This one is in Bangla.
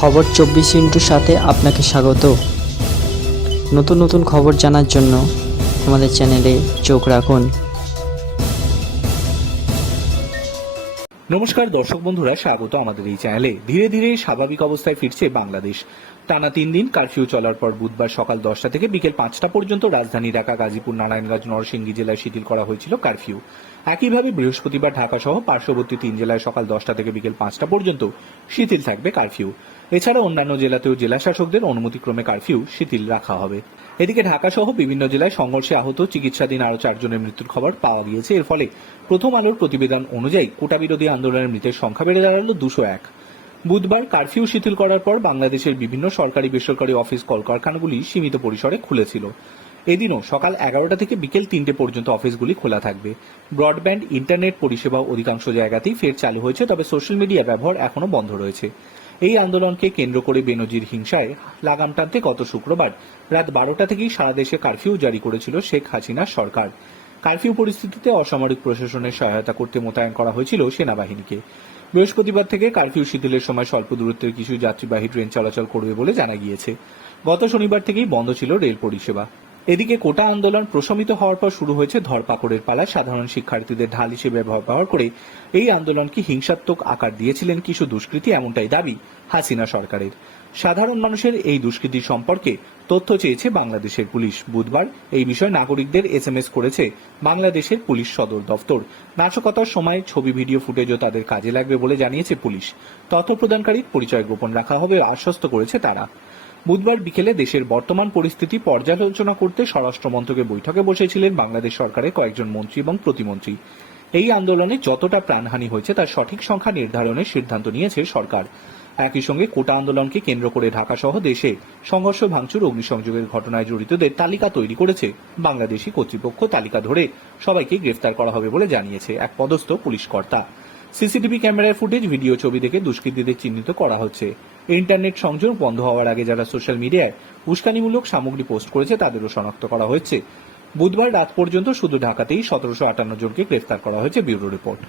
খবর চব্বিশ ইন্টুর সাথে আপনাকে স্বাগত। নতুন নতুন খবর জানার জন্য আমাদের চ্যানেলে চোখ রাখুন। নমস্কার দর্শক বন্ধুরা, স্বাগত আমাদের এই চ্যানেলে। ধীরে ধীরে স্বাভাবিক অবস্থায় ফিরছে বাংলাদেশ। টানা তিন দিন কারফিউ চলার পর বুধবার সকাল দশটা থেকে বিকেল পাঁচটা পর্যন্ত রাজধানী ঢাকা, গাজীপুর, নারায়ণগঞ্জ, নরসিংদী জেলায় শিথিল করা হয়েছিল কারফিউ। একইভাবে বৃহস্পতিবার ঢাকা সহ পার্শ্ববর্তী তিন জেলায় সকাল দশটা থেকে বিকেল পাঁচটা পর্যন্ত শিথিল থাকবে কারফিউ। এছাড়া অন্যান্য জেলাতেও জেলা শাসকদের অনুমতিক্রমে কারফিউ শিথিল রাখা হবে। এদিকে ঢাকা সহ বিভিন্ন জেলায় সংঘর্ষে আহত চিকিৎসাধীন আরও চারজনের মৃত্যুর খবর পাওয়া গিয়েছে। এর ফলে প্রথম আলোর প্রতিবেদন অনুযায়ী কোটা বিরোধী আন্দোলনের মৃতের সংখ্যা বেড়ে দাঁড়াল দুশো এক। বুধবার কারফিউ শিথিল করার পর বাংলাদেশের বিভিন্ন সরকারি বেসরকারি অফিস কলকারখানাগুলি সীমিত পরিসরে খুলেছিল। এদিনও সকাল এগারোটা থেকে বিকেল তিনটে পর্যন্ত অফিসগুলি খোলা থাকবে। ব্রডব্যান্ড, ইন্টারনেট পরিষেবা অধিকাংশ জায়গাতেই ফের চালু হয়েছে, তবে সোশ্যাল মিডিয়া ব্যবহার এখনও বন্ধ রয়েছে। এই আন্দোলনকে কেন্দ্র করে বেনজির হিংসায় লাগাম টানতে গত শুক্রবার রাত বারোটা থেকেই সারা দেশে কারফিউ জারি করেছিল শেখ হাসিনার সরকার। কারফিউ পরিস্থিতিতে অসামরিক প্রশাসনের সহায়তা করতে মোতায়েন করা হয়েছিল সেনাবাহিনীকে। বৃহস্পতিবার থেকে কারফিউ শিথিলের সময় স্বল্প দূরত্বের কিছু যাত্রীবাহী ট্রেন চলাচল করবে বলে জানা গিয়েছে। গত শনিবার থেকেই বন্ধ ছিল রেল পরিষেবা। এদিকে কোটা আন্দোলন প্রশমিত হওয়ার পর শুরু হয়েছে ধরপাকড়ের পালা। সাধারণ শিক্ষার্থীদের ঢাল হিসেবে ব্যবহার করে এই আন্দোলনকে হিংসাত্মক আকার দিয়েছিলেন কিছু দুষ্কৃতী, এমনটাই দাবি হাসিনা সরকারের। সাধারণ মানুষের এই দুষ্কৃতি সম্পর্কে তথ্য চেয়েছে বাংলাদেশের পুলিশ। বুধবার এই বিষয়ে নাগরিকদের এস এম এস করেছে বাংলাদেশের পুলিশ সদর দফতর। নাশকতার সময় ছবি, ভিডিও, ফুটেজও তাদের কাজে লাগবে বলে জানিয়েছে পুলিশ। তথ্য প্রদানকারীর পরিচয় গোপন রাখা হবে, আশ্বস্ত করেছে তারা। বুধবার বিকেলে দেশের বর্তমান পরিস্থিতি পর্যালোচনা করতে স্বরাষ্ট্র মন্ত্রকের বৈঠকে বসেছিলেন বাংলাদেশ সরকারের কয়েকজন মন্ত্রী এবং প্রতিমন্ত্রী। এই আন্দোলনে যতটা প্রাণহানি হয়েছে তার সঠিক সংখ্যা নির্ধারণের সিদ্ধান্ত নিয়েছে সরকার। একই সঙ্গে কোটা আন্দোলনকে কেন্দ্র করে ঢাকা সহ দেশে সংঘর্ষ, ভাঙচুর, অগ্নিসংযোগের ঘটনায় জড়িতদের তালিকা তৈরি করেছে বাংলাদেশি কর্তৃপক্ষ। তালিকা ধরে সবাইকে গ্রেফতার করা হবে বলে জানিয়েছে এক পদস্থ পুলিশ কর্তা। সিসিটিভি ক্যামেরার ফুটেজ, ভিডিও, ছবি দেখে দুষ্কৃতীদের চিহ্নিত করা হচ্ছে। ইন্টারনেট সংযোগ বন্ধ হওয়ার আগে যারা সোশ্যাল মিডিয়ায় উস্কানিমূলক সামগ্রী পোস্ট করেছে, তাদেরও শনাক্ত করা হয়েছে। বুধবার রাত পর্যন্ত শুধু ঢাকাতেই সতেরোশো আটান্ন জনকে গ্রেফতার করা হয়েছে, ব্যুরো রিপোর্ট।